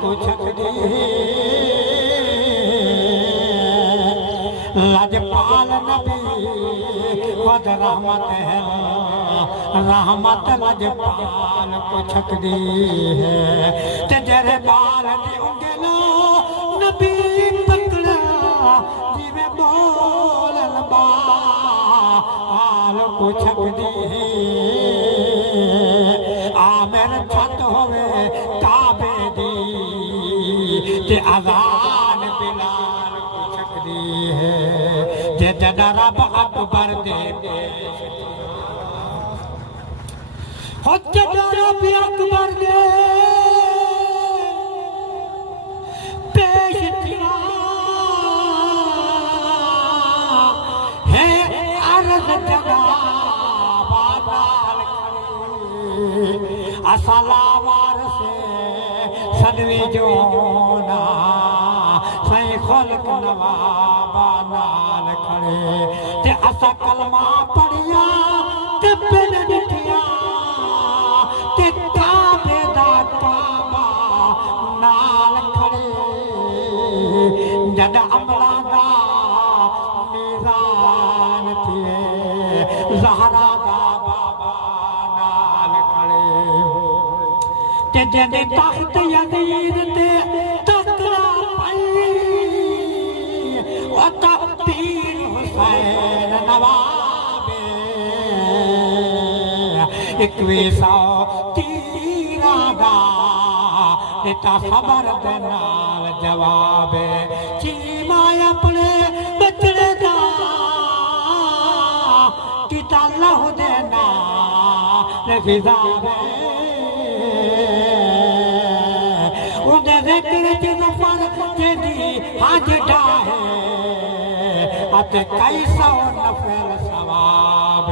को छकदी लजपाल नबी खुद रहमत है रहमत लजपाल को छकदी है ते जरे बाल दी उंगला नबी पकड़ा जिवे बोलन बाल को छकदी है आमिर छत होवे काबे दी ते अज़ान बिलाल को छकदी है जे जदा रब अकबर दे हो जदा रब अकबर दे पेश किया है अर्ज़ जदा बानाल असलावार से सदवी जोना सही खुल्क नवाबा नाल खड़े ते असा कलमा पढ़िया ते बिन डिठिया ते काबे दा काबा नाल खड़े जद अमला दा मीज़ान थिए ज़हरा दा बाबा नाल खड़े ते जदे तख्त यज़ीद ते तकरा पई वता पीर हुसैन नवाबे 2113 दा दिता खबर दे नाल जवाबे चीमा अपने बचड़े दा किता लहू दे नाल गिज़ावे उनके ज़िक्र च ज़फ़र तेरी हज डाहे अते कई सौ नफ़ल सवाब